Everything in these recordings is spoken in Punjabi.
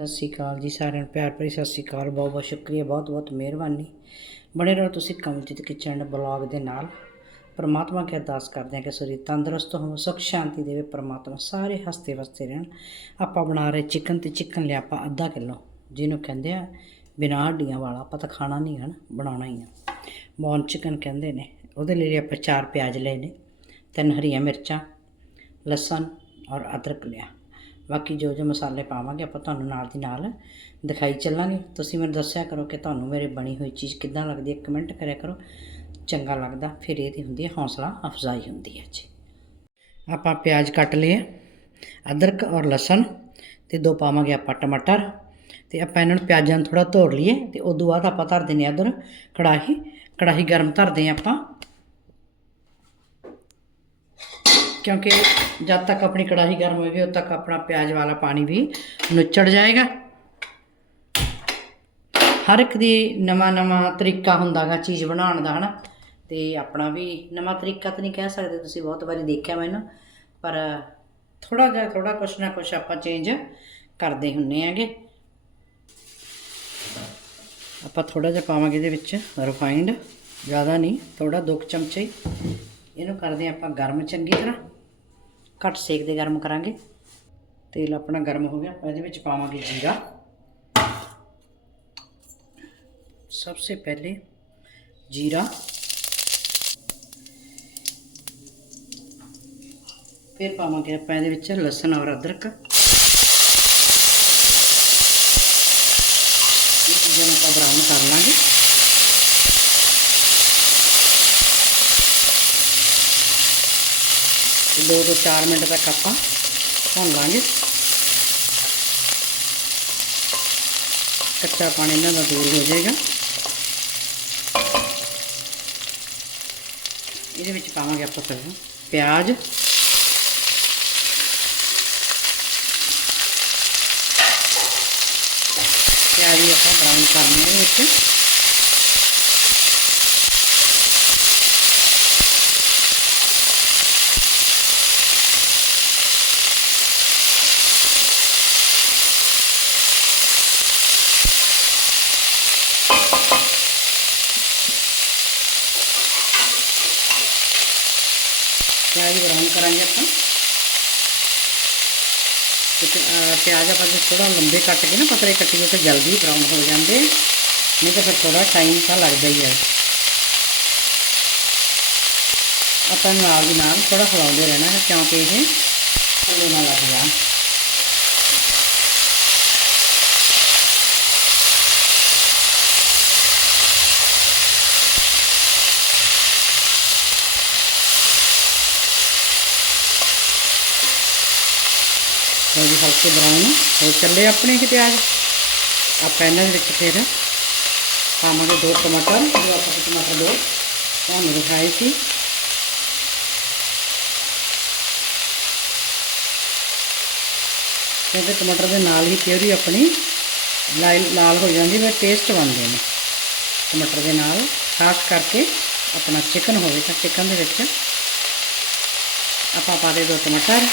ਸਤਿ ਸ਼੍ਰੀ ਅਕਾਲ ਜੀ ਸਾਰਿਆਂ ਨੂੰ, ਪਿਆਰ ਭਰੀ ਸਤਿ ਸ਼੍ਰੀ ਅਕਾਲ, ਬਹੁਤ ਬਹੁਤ ਸ਼ੁਕਰੀਆ, ਬਹੁਤ ਬਹੁਤ ਮਿਹਰਬਾਨੀ। ਬਣੇ ਰਹੋ ਤੁਸੀਂ ਕਮਲਜੀਤ ਕਿਚਨ ਬਲੌਗ ਦੇ ਨਾਲ। ਪਰਮਾਤਮਾ ਕੀ ਅਰਦਾਸ ਕਰਦੇ ਹਾਂ ਕਿ ਸਰੀਰ ਤੰਦਰੁਸਤ ਹੋਵੇ, ਸੁਖ ਸ਼ਾਂਤੀ ਦੇਵੇ, ਪਰਮਾਤਮਾ ਸਾਰੇ ਹੱਸਦੇ ਵਸਤੇ ਰਹਿਣ। ਆਪਾਂ ਬਣਾ ਰਹੇ ਚਿਕਨ ਤੇ ਚਿਕਨ ਲਿਆ, ਆਪਾਂ ਅੱਧਾ ਕਿਲੋ, ਜਿਹਨੂੰ ਕਹਿੰਦੇ ਆ ਬਿਨਾਂ ਹੱਡੀਆਂ ਵਾਲਾ, ਆਪਾਂ ਤਾਂ ਖਾਣਾ ਨਹੀਂ ਹਨ, ਬਣਾਉਣਾ ਹੀ ਆ। ਬੌਨ ਚਿਕਨ ਕਹਿੰਦੇ ਨੇ, ਉਹਦੇ ਲਈ ਆਪਾਂ ਚਾਰ ਪਿਆਜ਼ ਲਏ ਨੇ, ਤਿੰਨ ਹਰੀਆਂ ਮਿਰਚਾਂ, ਲਸਣ ਔਰ ਅਦਰਕ ਲਿਆ। ਬਾਕੀ ਜੋ ਜੋ ਮਸਾਲੇ ਪਾਵਾਂਗੇ ਆਪਾਂ ਤੁਹਾਨੂੰ ਨਾਲ ਦੀ ਨਾਲ ਦਿਖਾਈ ਚੱਲਾਂਗੇ। ਤੁਸੀਂ ਮੈਨੂੰ ਦੱਸਿਆ ਕਰੋ ਕਿ ਤੁਹਾਨੂੰ ਮੇਰੇ ਬਣੀ ਹੋਈ ਚੀਜ਼ ਕਿੱਦਾਂ ਲੱਗਦੀ ਹੈ, ਕਮੈਂਟ ਕਰਿਆ ਕਰੋ। ਚੰਗਾ ਲੱਗਦਾ, ਫਿਰ ਇਹਦੀ ਹੁੰਦੀ ਹੈ, ਹੌਸਲਾ ਅਫਜ਼ਾਈ ਹੁੰਦੀ ਹੈ ਜੀ। ਆਪਾਂ ਪਿਆਜ਼ ਕੱਟ ਲਏ ਅਦਰਕ ਔਰ ਲਸਣ ਤੇ ਦੋ ਪਾਵਾਂਗੇ ਆਪਾਂ ਟਮਾਟਰ ਤੇ ਆਪਾਂ ਇਹਨਾਂ ਨੂੰ ਪਿਆਜ਼ਾਂ ਨੂੰ ਥੋੜਾ ਧੋੜ ਲਈਏ ਤੇ ਤੋਂ ਬਾਅਦ ਆਪਾਂ ਧਰ ਦਿੰਦੇ ਹਾਂ ਇੱਧਰ ਕੜਾਹੀ ਕੜਾਹੀ ਗਰਮ ਧਰਦੇ ਹਾਂ ਆਪਾਂ। ਕਿਉਂਕਿ ਜਦ ਤੱਕ ਆਪਣੀ ਕੜਾਹੀ ਗਰਮ ਹੋਵੇਗੀ ਉਦ ਤੱਕ ਆਪਣਾ ਪਿਆਜ਼ ਵਾਲਾ ਪਾਣੀ ਵੀ ਨੁੱਚੜ ਜਾਏਗਾ। ਹਰ ਇੱਕ ਦੀ ਨਵਾਂ ਨਵਾਂ ਤਰੀਕਾ ਹੁੰਦਾਗਾ ਚੀਜ਼ ਬਣਾਉਣ ਦਾ, ਹਨਾ? ਤੇ ਆਪਣਾ ਵੀ ਨਵਾਂ ਤਰੀਕਾ ਤਾਂ ਨਹੀਂ ਕਹਿ ਸਕਦੇ, ਤੁਸੀਂ ਬਹੁਤ ਵਾਰੀ ਦੇਖਿਆ ਮੈਨੂੰ। ਪਰ ਥੋੜਾ ਜਿਹਾ ਥੋੜਾ ਕੁਛ ਨਾ ਕੁਛ ਆਪਾਂ ਚੇਂਜ ਕਰਦੇ ਹੁੰਨੇ ਆਗੇ ਆਪਾਂ ਥੋੜਾ ਜਿਹਾ ਪਾਵਾਂਗੇ ਇਹਦੇ ਵਿੱਚ ਰਿਫਾਈਂਡ ਜ਼ਿਆਦਾ ਨਹੀਂ ਥੋੜਾ ਦੋ ਚਮਚੇ ਇਹਨੂੰ ਕਰਦੇ ਹਾਂ ਆਪਾਂ ਗਰਮ ਚੰਗੀ ਤਰ੍ਹਾਂ। ਘੱਟ ਸੇਕ ਦੇ ਗਰਮ ਕਰਾਂਗੇ। ਤੇਲ ਆਪਣਾ ਗਰਮ ਹੋ ਗਿਆ। ਇਹਦੇ ਵਿੱਚ ਪਾਵਾਂਗੇ ਜੀਰਾ। ਸਭ ਤੋਂ ਪਹਿਲੇ ਜੀਰਾ। ਫਿਰ ਪਾਵਾਂਗੇ ਆਪਾਂ ਇਹਦੇ ਵਿੱਚ ਲਸਣ ਔਰ ਅਦਰਕ। ਇਹ ਚੀਜ਼ਾਂ ਨੂੰ ਆਪਾਂ ਬਰਾਊਨ ਕਰ ਲਾਂਗੇ। ਤੇ ਦੋ ਤੋਂ 4 ਮਿੰਟ ਤੱਕ ਆਪਾਂ ਭੁੰਨ ਲਾਂਗੇ। ਕੱਚਾ ਪਾਣੀ ਇਹਨਾਂ ਦਾ ਦੂਰ ਹੋ ਜਾਏਗਾ। ਇਹਦੇ ਵਿੱਚ ਪਾਵਾਂਗੇ ਆਪਾਂ ਫਿਰ ਪਿਆਜ਼। ਪਿਆਜ਼ ਵੀ ਆਪਾਂ ਬਰਾਊਨ ਕਰਨੇ ਆ ਇਹਦੇ ਵਿੱਚ ਪਿਆਜ਼ ਬਰਾਊਨ ਕਰਾਂਗੇ ਆਪਾਂ। ਪਿਆਜ਼ ਆਪਾਂ ਜੇ ਥੋੜਾ ਲੰਬੇ ਕੱਟ ਕੇ ਨਾ ਪਤਲੇ ਕੱਟੀਏ ਤਾਂ ਜਲਦੀ ਬਰਾਊਨ ਹੋ ਜਾਂਦੇ। ਨਹੀਂ ਤਾਂ ਫਿਰ ਥੋੜਾ ਟਾਈਮ ਤਾਂ ਲੱਗਦਾ ਹੀ ਹੈ ਆਪਾਂ ਨਾਲ ਦੀ ਨਾਲ ਥੋੜਾ ਹਿਲਾਉਂਦੇ ਰਹਿਣਾ ਹੈ ਕਿਉਂਕਿ ਇਹ ਥੱਲੇ ਨਾ ਲੱਗ ਜਾਣ। ਲਓ ਜੀ ਹਲਕੇ ਬਰਾਊਨ ਹੋ ਚੱਲੇ ਆਪਣੇ ਕਿ। ਪਿਆਜ਼ ਆਪਾਂ ਇਹਨਾਂ ਦੇ ਵਿੱਚ ਫਿਰ ਪਾਵਾਂਗੇ ਦੋ ਟਮਾਟਰ ਜੋ ਆਪਾਂ ਟਮਾਟਰ ਦੋ। ਤੁਹਾਨੂੰ ਦਿਖਾਏ ਸੀ। ਕਿਉਂਕਿ ਟਮਾਟਰ ਦੇ ਨਾਲ ਹੀ ਪਿਓਰੀ ਆਪਣੀ ਲਾਲ ਲਾਲ ਹੋ ਜਾਂਦੀ ਹੈ ਟੇਸਟ ਬਣਦੇ ਨੇ। ਟਮਾਟਰ ਦੇ ਨਾਲ ਖਾਸ ਕਰਕੇ ਆਪਣਾ ਚਿਕਨ ਹੋਵੇ ਤਾਂ ਚਿਕਨ ਦੇ ਵਿੱਚ ਆਪਾਂ ਪਾ ਦੇ ਦੋ ਟਮਾਟਰ।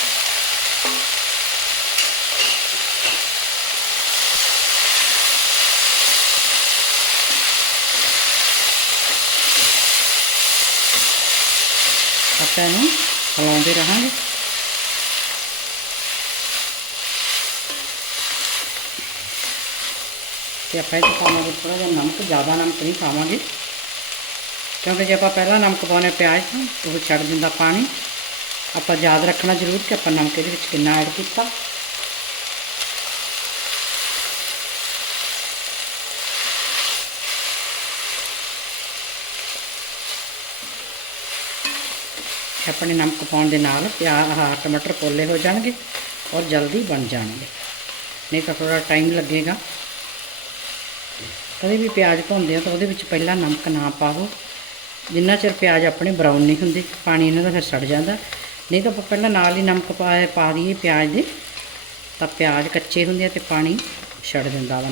ਆਪਾਂ ਇਹਨੂੰ ਹਿਲਾਉਂਦੇ ਰਹਾਂਗੇ। ਤੇ ਆਪਾਂ ਇਹ 'ਚ ਪਾਵਾਂਗੇ ਥੋੜਾ ਜਿਹਾ ਨਮਕ, ਜ਼ਿਆਦਾ ਨਮਕ ਨਹੀਂ ਪਾਵਾਂਗੇ। ਕਿਉਂਕਿ ਜੇ ਆਪਾਂ ਪਹਿਲਾਂ ਨਮਕ ਪਾਉਣੇ ਪਿਆਜ਼ ਨੂੰ, ਉਹ ਛੱਡ ਦਿੰਦਾ ਪਾਣੀ। ਆਪਾਂ ਯਾਦ ਰੱਖਣਾ ਜ਼ਰੂਰ ਕਿ ਆਪਾਂ ਨਮਕ ਇਹਦੇ ਵਿੱਚ ਕਿੰਨਾ ਐਡ ਕੀਤਾ। ਆਪਣੇ ਨਮਕ ਪਾਉਣ ਦੇ ਨਾਲ ਪਿਆਜ਼ ਆਹ ਟਮਾਟਰ ਪੋਲੇ ਹੋ ਜਾਣਗੇ ਔਰ ਜਲਦੀ ਬਣ ਜਾਣਗੇ। ਨਹੀਂ ਤਾਂ ਥੋੜਾ ਟਾਈਮ ਲੱਗੇਗਾ। ਕਦੇ ਵੀ ਪਿਆਜ਼ ਭੁੰਨਦੇ ਆ ਤਾਂ ਉਹਦੇ ਵਿੱਚ ਪਹਿਲਾਂ ਨਮਕ ਨਾ ਪਾਵੋ। ਜਿੰਨਾ ਚਿਰ ਪਿਆਜ਼ ਆਪਣੇ ਬਰਾਊਨ ਨਹੀਂ ਹੁੰਦੇ ਪਾਣੀ ਇਹਨਾਂ ਦਾ ਫਿਰ ਸੜ ਜਾਂਦਾ। ਨਹੀਂ ਤਾਂ ਪਹਿਲਾਂ ਨਾਲ ਹੀ ਨਮਕ ਪਾ ਪਾ ਦਈਏ ਪਿਆਜ਼ ਦੇ ਤਾਂ ਪਿਆਜ਼ ਕੱਚੇ ਹੁੰਦੇ ਆ ਤੇ ਪਾਣੀ ਛੱਡ ਦਿੰਦਾ ਵਾ।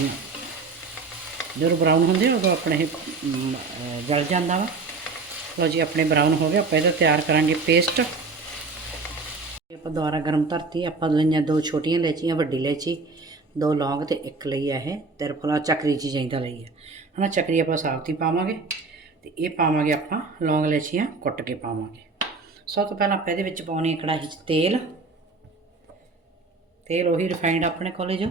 ਜਦੋਂ ਬਰਾਊਨ ਹੁੰਦੇ ਆ ਉਦੋਂ ਆਪਣੇ ਇਹ ਮ, ਗਲ ਜਾਂਦਾ ਵਾ। ਲਓ ਜੀ, ਆਪਣੇ ਬਰਾਊਨ ਹੋ ਗਏ, ਆਪਾਂ ਇਹਦਾ ਤਿਆਰ ਕਰਾਂਗੇ ਪੇਸਟ ਆਪਾਂ ਦੁਬਾਰਾ ਗਰਮ ਧਰਤੀ, ਆਪਾਂ ਲਈਆਂ ਦੋ ਛੋਟੀਆਂ ਲੈਚੀਆਂ ਵੱਡੀ ਇਲਾਚੀ ਦੋ ਲੌਂਗ ਤੇ ਇੱਕ ਲਈ ਆ ਇਹ। ਤਿਰਫਲਾ ਚੱਕਰੀ ਚੀਜ਼ਾਂ ਦਾ ਲਈ ਹੈ ਹਨਾ, ਚੱਕਰੀ ਆਪਾਂ ਸਾਬਤੀ ਪਾਵਾਂਗੇ, ਤੇ ਇਹ ਪਾਵਾਂਗੇ ਆਪਾਂ ਲੌਂਗ ਲੈਚੀਆਂ ਕੁੱਟ ਕੇ ਪਾਵਾਂਗੇ। ਸਭ ਤੋਂ ਪਹਿਲਾਂ ਆਪਾਂ ਇਹਦੇ ਵਿੱਚ ਪਾਉਣੀ ਕੜਾਹੀ 'ਚ ਤੇਲ। ਤੇਲ ਉਹੀ ਰਿਫਾਈਨਡ ਆਪਣੇ ਕੋਲੇ ਜੋ।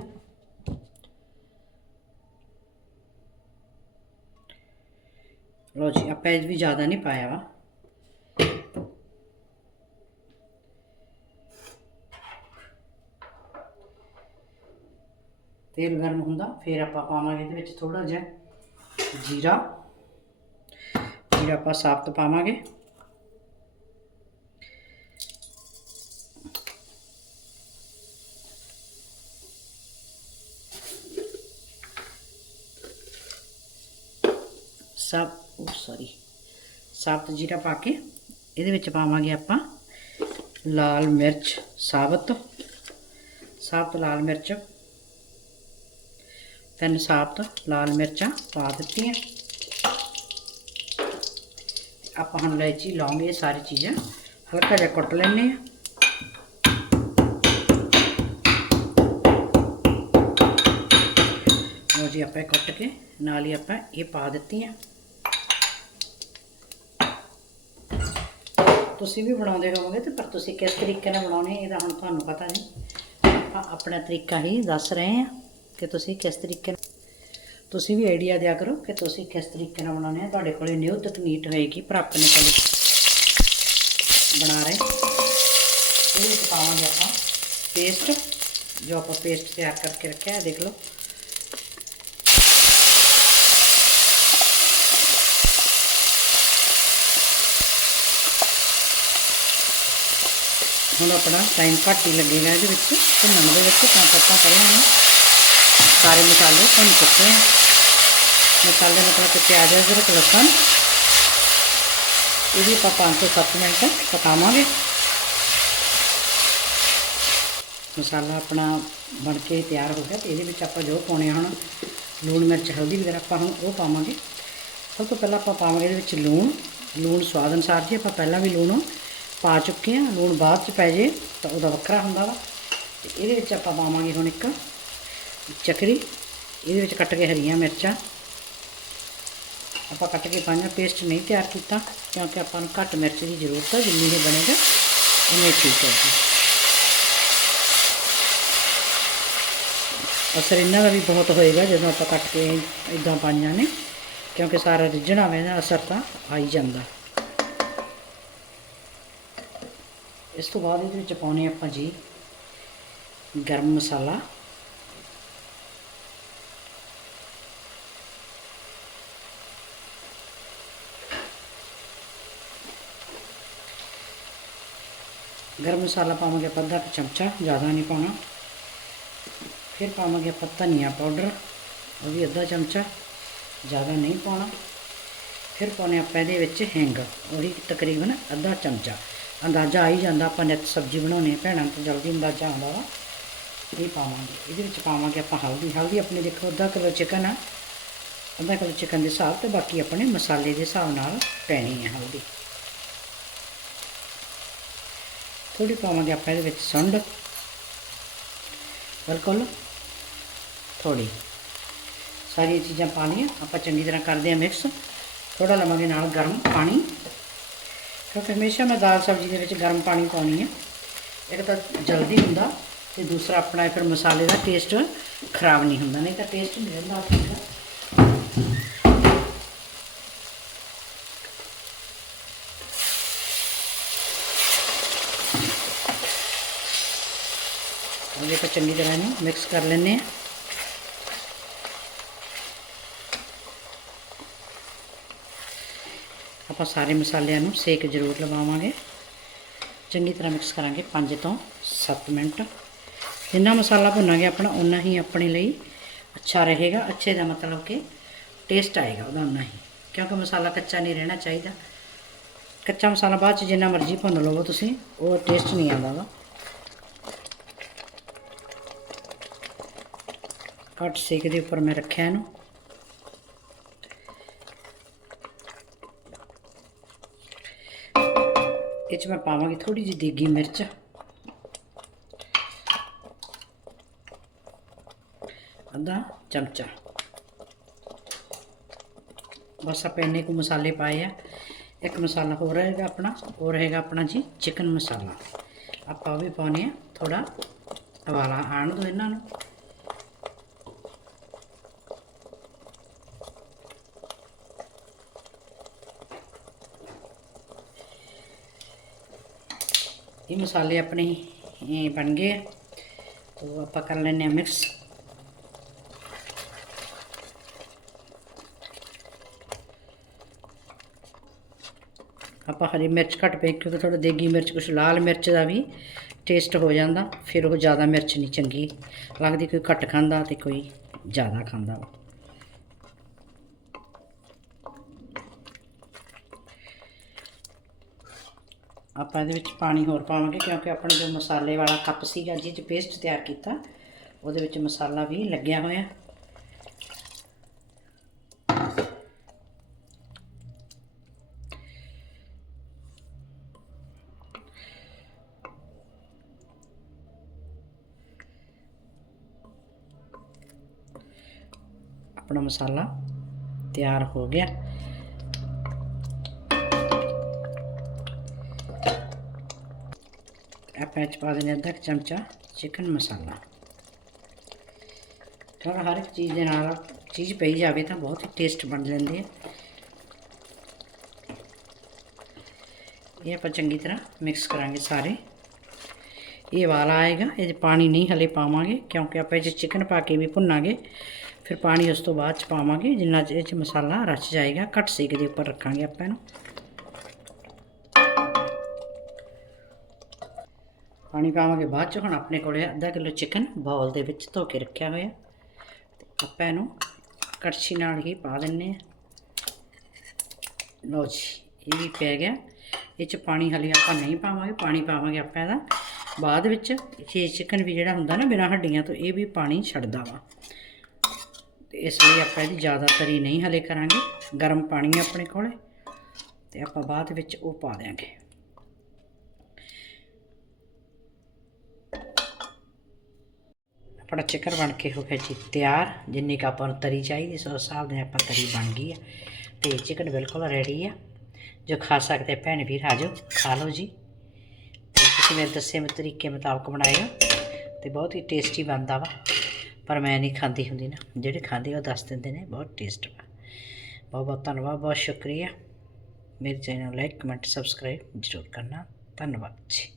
ਲੋ ਜੀ ਆਪਾਂ ਇਹ ਵੀ ਜ਼ਿਆਦਾ ਨਹੀਂ ਪਾਇਆ ਵਾ। ਤੇਲ ਗਰਮ ਹੁੰਦਾ, ਫਿਰ ਆਪਾਂ ਪਾਵਾਂਗੇ ਇਹਦੇ ਵਿੱਚ ਥੋੜਾ ਜਿਹਾ ਜੀਰਾ। ਜੀਰਾ ਆਪਾਂ ਸਾਬਤ ਪਾਵਾਂਗੇ। ਸਭ Oh, ਉਹ ਸੌਰੀ ਸਾਬਤ ਜੀਰਾ ਪਾ ਕੇ ਇਹਦੇ ਵਿੱਚ ਪਾਵਾਂਗੇ ਆਪਾਂ ਲਾਲ ਮਿਰਚ, ਸਾਬਤ। ਸਾਬਤ, ਲਾਲ ਮਿਰਚ। ਤਿੰਨ ਸਾਬਤ, ਲਾਲ ਮਿਰਚਾਂ ਪਾ ਦਿੱਤੀਆਂ। ਆਪਾਂ ਹੁਣ ਇਲਾਇਚੀ ਲੌਂਗ ਸਾਰੀ ਚੀਜ਼ਾਂ। ਹਲਕਾ ਜਿਹਾ ਕੁੱਟ ਲੈਣੇ ਆ ਲਓ ਜੀ, ਆਪਾਂ ਇਹ ਕੁੱਟ ਕੇ ਨਾਲ ਹੀ ਆਪਾਂ ਇਹ ਪਾ ਦਿੱਤੀਆਂ। ਤੁਸੀਂ ਵੀ ਬਣਾਉਂਦੇ ਹੋਵੋਗੇ ਤੇ ਪਰ ਤੁਸੀਂ ਕਿਸ ਤਰੀਕੇ ਨਾਲ ਬਣਾਉਣੇ ਇਹਦਾ ਹੁਣ ਤੁਹਾਨੂੰ ਪਤਾ ਨਹੀਂ। ਆਪਾਂ ਆਪਣਾ ਤਰੀਕਾ ਹੀ ਦੱਸ ਰਹੇ ਹਾਂ ਕਿ ਤੁਸੀਂ ਕਿਸ ਤਰੀਕੇ ਤੁਸੀਂ ਵੀ ਆਈਡੀਆ ਦਿਆ ਕਰੋ ਕਿ ਤੁਸੀਂ ਕਿਸ ਤਰੀਕੇ ਨਾਲ ਬਣਾਉਣੇ ਆ। ਤੁਹਾਡੇ ਕੋਲੇ ਨਿਊ ਤਕਨੀਕ ਹੋਏਗੀ ਪਰ ਆਪਣੇ ਕੋਲ ਬਣਾ ਰਹੇ। ਇਹ ਵਿੱਚ ਪਾਵਾਂਗੇ ਆਪਾਂ ਪੇਸਟ ਜੋ ਆਪਾਂ ਪੇਸਟ ਤਿਆਰ ਕਰਕੇ ਰੱਖਿਆ ਹੈ ਦੇਖ ਲਓ। ਹੁਣ ਆਪਣਾ ਟਾਈਮ ਘੱਟ ਹੀ ਲੱਗੇਗਾ ਇਹਦੇ ਵਿੱਚ ਭੁੰਨਣ ਦੇ ਵਿੱਚ ਤਾਂ ਆਪਾਂ ਪਹਿਲਾਂ ਹੀ ਸਾਰੇ ਮਸਾਲੇ ਭੁੰਨ ਚੁੱਕੇ ਹਾਂ ਮਸਾਲੇ ਮਤਲਬ ਕਿ ਪਿਆਜ਼ ਅਦਰਕ ਲਸਣ। ਇਹ ਵੀ ਆਪਾਂ 5 ਤੋਂ 7 ਮਿੰਟ ਪਕਾਵਾਂਗੇ। ਮਸਾਲਾ ਆਪਣਾ ਬਣ ਕੇ ਤਿਆਰ ਹੋ ਗਿਆ ਤੇ ਇਹਦੇ ਵਿੱਚ ਆਪਾਂ ਜੋ ਪਾਉਣੇ ਆ ਹੁਣ ਲੂਣ ਮਿਰਚ, ਹਲਦੀ ਵਗੈਰਾ ਆਪਾਂ ਹੁਣ ਉਹ ਪਾਵਾਂਗੇ। ਸਭ ਤੋਂ ਪਹਿਲਾਂ ਆਪਾਂ ਪਾਵਾਂਗੇ ਇਹਦੇ ਵਿੱਚ ਲੂਣ। ਲੂਣ ਸਵਾਦ ਅਨੁਸਾਰ ਜੀ ਆਪਾਂ ਪਹਿਲਾਂ ਵੀ ਲੂਣ ਪਾ ਚੁੱਕੇ ਹਾਂ, ਲੂਣ ਬਾਅਦ ਚ ਪੈ ਜੇ ਤਾਂ ਉਹਦਾ ਵੱਖਰਾ ਹੁੰਦਾ ਵਾ। ਤੇ ਇਹਦੇ ਵਿੱਚ ਆਪਾਂ ਪਾਵਾਂਗੇ ਹੁਣ ਇੱਕ ਚੱਕਰੀ। ਇਹਦੇ ਵਿੱਚ ਕੱਟ ਕੇ ਹਰੀਆਂ ਮਿਰਚਾਂ। ਆਪਾਂ ਕੱਟ ਕੇ ਪਾਈਆਂ ਪੇਸਟ ਨਹੀਂ ਤਿਆਰ ਕੀਤਾ, ਕਿਉਂਕਿ ਆਪਾਂ ਨੂੰ ਘੱਟ ਮਿਰਚ ਦੀ ਜ਼ਰੂਰਤ ਹੈ ਜਿੰਨੀ ਇਹ ਬਣੇਗਾ ਉਨੇ ਠੀਕ ਹੈ ਅਸਰ ਇਹਨਾਂ ਦਾ ਵੀ ਬਹੁਤ ਹੋਏਗਾ, ਜਦੋਂ ਆਪਾਂ ਕੱਟ ਕੇ ਇਦਾਂ ਪਾਈਆਂ ਨੇ, ਕਿਉਂਕਿ ਸਾਰਾ ਰਿੱਝਣਾ ਵੇ ਅਸਰ ਤਾਂ ਆ ਹੀ ਜਾਂਦਾ। ਇਸ ਤੋਂ ਬਾਅਦ ਇਹਦੇ ਵਿੱਚ ਪਾਉਣੇ ਆਪਾਂ ਜੀ ਗਰਮ ਮਸਾਲਾ। ਗਰਮ ਮਸਾਲਾ ਪਾਵਾਂਗੇ ਆਪਾਂ ਅੱਧਾ ਚਮਚਾ, ਜ਼ਿਆਦਾ ਨਹੀਂ ਪਾਉਣਾ। ਫਿਰ ਪਾਵਾਂਗੇ ਆਪਾਂ ਧਨੀਆ ਪਾਊਡਰ, ਉਹ ਵੀ ਅੱਧਾ ਚਮਚਾ, ਜ਼ਿਆਦਾ ਨਹੀਂ ਪਾਉਣਾ। ਫਿਰ ਪਾਉਣੇ ਆਪਾਂ ਇਹਦੇ ਵਿੱਚ ਹਿੰਗ, ਉਹ ਤਕਰੀਬਨ ਅੱਧਾ ਚਮਚਾ। ਅੰਦਾਜ਼ਾ ਆ ਹੀ ਜਾਂਦਾ, ਆਪਾਂ ਨਿੱਤ ਸਬਜ਼ੀ ਬਣਾਉਣੀ ਭੈਣਾਂ ਤੋਂ ਜਲਦੀ ਅੰਦਾਜ਼ਾ ਆਉਂਦਾ ਵਾ। ਇਹ ਪਾਵਾਂਗੇ, ਇਹਦੇ ਵਿੱਚ ਪਾਵਾਂਗੇ ਆਪਾਂ ਹਲਦੀ। ਹਲਦੀ ਆਪਣੇ ਦੇਖੋ, ਅੱਧਾ ਕਿਲੋ ਚਿਕਨ ਆ, ਅੱਧਾ ਕਿਲੋ ਚਿਕਨ ਦੇ ਹਿਸਾਬ ਤੇ ਬਾਕੀ ਆਪਣੇ ਮਸਾਲੇ ਦੇ ਹਿਸਾਬ ਨਾਲ ਪੈਣੀ ਹੈ ਹਲਦੀ। ਥੋੜੀ ਪਾਵਾਂਗੇ ਆਪਾਂ ਇਹਦੇ ਵਿੱਚ ਸੁੰਡ। ਬਿਲਕੁਲ। ਥੋੜੀ ਸਾਰੀਆਂ ਚੀਜ਼ਾਂ ਪਾ ਆਪਾਂ ਚੰਗੀ ਤਰ੍ਹਾਂ ਕਰਦੇ ਹਾਂ ਮਿਕਸ ਥੋੜਾ ਲਵਾਂਗੇ ਨਾਲ ਗਰਮ ਪਾਣੀ। ਕਿਉਂਕਿ ਹਮੇਸ਼ਾ ਮੈਂ ਦਾਲ ਸਬਜ਼ੀ ਦੇ ਵਿੱਚ ਗਰਮ ਪਾਣੀ ਪਾਉਣੀ ਹੈ ਇੱਕ ਤਾਂ ਜਲਦੀ ਹੁੰਦਾ ਤੇ ਦੂਸਰਾ ਆਪਣਾ ਫਿਰ ਮਸਾਲੇ ਦਾ ਟੇਸਟ ਖਰਾਬ ਨਹੀਂ ਹੁੰਦਾ, ਨਹੀਂ ਤਾਂ ਟੇਸਟ ਨਹੀਂ ਰਹਿੰਦਾ ਆਪਣਾ ਅਗੇ ਤਾਂ ਚੰਗੀ ਤਰ੍ਹਾਂ ਨੂੰ ਮਿਕਸ ਕਰ ਲੈਂਦੇ ਆ ਆਪਾਂ ਸਾਰੇ ਮਸਾਲਿਆਂ ਨੂੰ ਸੇਕ ਜ਼ਰੂਰ ਲਵਾਵਾਂਗੇ। ਚੰਗੀ ਤਰ੍ਹਾਂ ਮਿਕਸ ਕਰਾਂਗੇ 5 ਤੋਂ 7 ਮਿੰਟ। ਜਿੰਨਾ ਮਸਾਲਾ ਭੁੰਨਾਂਗੇ ਆਪਣਾ ਉਨਾ ਹੀ ਆਪਣੇ ਲਈ ਅੱਛਾ ਰਹੇਗਾ। ਅੱਛੇ ਦਾ ਮਤਲਬ ਕਿ ਟੇਸਟ ਆਏਗਾ ਉਹਦਾ ਉਨਾ ਹੀ। ਕਿਉਂਕਿ ਮਸਾਲਾ ਕੱਚਾ ਨਹੀਂ ਰਹਿਣਾ ਚਾਹੀਦਾ। ਕੱਚਾ ਮਸਾਲਾ ਬਾਅਦ ਚ ਜਿੰਨਾ ਮਰਜ਼ੀ ਭੁੰਨ ਲਵੋ ਤੁਸੀਂ, ਉਹ ਟੇਸਟ ਨਹੀਂ ਆਉਂਦਾ ਵਾ ਘੱਟ ਸੇਕ ਦੇ ਉੱਪਰ ਮੈਂ ਰੱਖਿਆ ਇਹਨੂੰ। ਇਹ 'ਚ ਮੈਂ ਪਾਵਾਂਗੀ ਥੋੜੀ ਜਿਹੀ ਦੇਗੀ ਮਿਰਚ। ਅੱਧਾ ਚਮਚਾ। ਬਸ ਆਪਾਂ ਇੰਨੇ ਕੁ ਮਸਾਲੇ ਪਾਏ ਆ। ਇੱਕ ਮਸਾਲਾ ਹੋਰ ਰਹੇਗਾ ਆਪਣਾ, ਹੋਰ ਰਹੇਗਾ ਆਪਣਾ ਜੀ ਚਿਕਨ ਮਸਾਲਾ। ਆਪਾਂ ਉਹ ਵੀ ਪਾਉਣੇ ਆ ਥੋੜਾ ਹਵਾਲਾ ਆਣ ਦੋ ਇਹਨਾਂ ਨੂੰ। ਇਹ ਮਸਾਲੇ ਆਪਣੇ ਇਹ ਬਣ ਗਏ ਆ। ਤੋ ਆਪਾਂ ਕਰ ਲੈਨੇ ਆ ਮਿਕਸ ਆਪਾਂ ਹਰੀ ਮਿਰਚ ਘੱਟ ਪਈ ਕਿਉਂਕਿ ਥੋੜਾ ਦੇਗੀ ਮਿਰਚ, ਕੁਛ ਲਾਲ ਮਿਰਚ ਦਾ ਵੀ ਟੇਸਟ ਹੋ ਜਾਂਦਾ, ਫਿਰ ਉਹ ਜ਼ਿਆਦਾ ਮਿਰਚ ਨਹੀਂ ਚੰਗੀ ਲੱਗਦੀ, ਕੋਈ ਘੱਟ ਖਾਂਦਾ ਤੇ ਕੋਈ ਜ਼ਿਆਦਾ ਖਾਂਦਾ ਆਪਾਂ ਇਹਦੇ ਵਿੱਚ ਪਾਣੀ ਹੋਰ ਪਾਵਾਂਗੇ ਕਿਉਂਕਿ ਆਪਣਾ ਜੋ ਮਸਾਲੇ ਵਾਲਾ ਕੱਪ ਸੀਗਾ ਜਿਹਦੇ ਚ ਪੇਸਟ ਤਿਆਰ ਕੀਤਾ, ਉਹਦੇ ਵਿੱਚ ਮਸਾਲਾ ਵੀ ਲੱਗਿਆ ਹੋਇਆ। ਆਪਣਾ ਮਸਾਲਾ ਤਿਆਰ ਹੋ ਗਿਆ। ਆਪਾਂ ਇਹ 'ਚ ਪਾ ਦਿੰਦੇ ਹਾਂ ਅੱਧਾ ਕੁ ਚਮਚਾ ਚਿਕਨ ਮਸਾਲਾ ਥੋੜਾ ਹਰ ਇੱਕ ਚੀਜ਼ ਦੇ ਨਾਲ ਚੀਜ਼ ਪਈ ਜਾਵੇ ਤਾਂ ਬਹੁਤ ਹੀ ਟੇਸਟ ਬਣ ਜਾਂਦੀ ਹੈ ਇਹ ਆਪਾਂ ਚੰਗੀ ਤਰ੍ਹਾਂ ਮਿਕਸ ਕਰਾਂਗੇ ਸਾਰੇ ਇਹ ਵਾਲਾ ਆਏਗਾ ਇਹ 'ਚ ਪਾਣੀ ਨਹੀਂ ਹਲੇ ਪਾਵਾਂਗੇ ਕਿਉਂਕਿ ਆਪਾਂ ਇਹ 'ਚ ਚਿਕਨ ਪਾ ਕੇ ਵੀ ਭੁੰਨਾਂਗੇ ਫਿਰ ਪਾਣੀ ਉਸ ਤੋਂ ਬਾਅਦ ਚ ਪਾਵਾਂਗੇ ਜਿੰਨਾ ਚ ਇਹ 'ਚ ਮਸਾਲਾ ਰਚ ਜਾਏਗਾ ਘੱਟ ਸੇਕ ਦੇ ਉੱਪਰ ਰੱਖਾਂਗੇ ਆਪਾਂ ਇਹਨੂੰ ਪਾਣੀ ਪਾਵਾਂਗੇ। ਬਾਅਦ ਚ ਹੁਣ ਆਪਣੇ ਕੋਲੇ ਅੱਧਾ ਕਿਲੋ ਚਿਕਨ ਬਾਉਲ ਦੇ ਵਿੱਚ ਧੋ ਕੇ ਰੱਖਿਆ ਹੋਇਆ। ਤੇ ਆਪਾਂ ਇਹਨੂੰ ਕੜਛੀ ਨਾਲ ਹੀ ਪਾ ਦਿੰਨੇ ਆ ਲਓ ਜੀ, ਇਹ ਵੀ ਪੈ ਗਿਆ। ਇਹ ਚ ਪਾਣੀ ਹਲੇ ਆਪਾਂ ਨਹੀਂ ਪਾਵਾਂਗੇ। ਪਾਣੀ ਪਾਵਾਂਗੇ ਆਪਾਂ ਇਹਦਾ। ਬਾਅਦ ਵਿੱਚ ਇਹ ਚਿਕਨ ਵੀ ਜਿਹੜਾ ਹੁੰਦਾ ਨਾ ਬਿਨਾਂ ਹੱਡੀਆਂ ਤੋਂ, ਇਹ ਵੀ ਪਾਣੀ ਛੱਡਦਾ ਵਾ। ਤੇ ਇਸ ਲਈ ਆਪਾਂ ਇਹਦੀ ਜ਼ਿਆਦਾ ਤਰੀ ਨਹੀਂ ਹਲੇ ਕਰਾਂਗੇ। ਗਰਮ ਪਾਣੀ ਆਪਣੇ ਕੋਲੇ। ਤੇ ਆਪਾਂ ਬਾਅਦ ਵਿੱਚ ਉਹ ਪਾ ਦਿਆਂਗੇ। ਆਪਣਾ ਚਿਕਨ ਬਣ ਕੇ ਹੋ ਗਿਆ ਜੀ ਤਿਆਰ। ਜਿੰਨੀ ਕੁ ਆਪਾਂ ਨੂੰ ਤਰੀ ਚਾਹੀਦੀ, ਸੋ ਉਸ ਹਿਸਾਬ ਦੇ ਆਪਾਂ ਤਰੀ ਬਣ ਗਈ ਆ। ਤੇ ਚਿਕਨ ਬਿਲਕੁਲ ਰੈਡੀ ਆ। ਜੋ ਖਾ ਸਕਦੇ ਭੈਣ ਵੀਰ, ਆ ਜਾਓ, ਖਾ ਲਓ ਜੀ। ਤੇ ਤੁਸੀਂ ਮੇਰੇ ਦੱਸੇ ਮੇ ਤਰੀਕੇ ਮੁਤਾਬਕ ਬਣਾਇਓ ਤੇ ਬਹੁਤ ਹੀ ਟੇਸਟੀ ਬਣਦਾ ਵਾ। ਪਰ ਮੈਂ ਨਹੀਂ ਖਾਂਦੀ ਹੁੰਦੀ ਨਾ। ਜਿਹੜੇ ਖਾਂਦੇ ਉਹ ਦੱਸ ਦਿੰਦੇ ਨੇ, ਬਹੁਤ ਟੇਸਟ ਵਾ। ਬਹੁਤ ਬਹੁਤ ਧੰਨਵਾਦ, ਬਹੁਤ ਸ਼ੁਕਰੀਆ। ਮੇਰੇ ਚੈਨਲ ਨੂੰ ਲਾਈਕ ਕਮੈਂਟ ਸਬਸਕ੍ਰਾਈਬ ਜ਼ਰੂਰ ਕਰਨਾ। ਧੰਨਵਾਦ ਜੀ।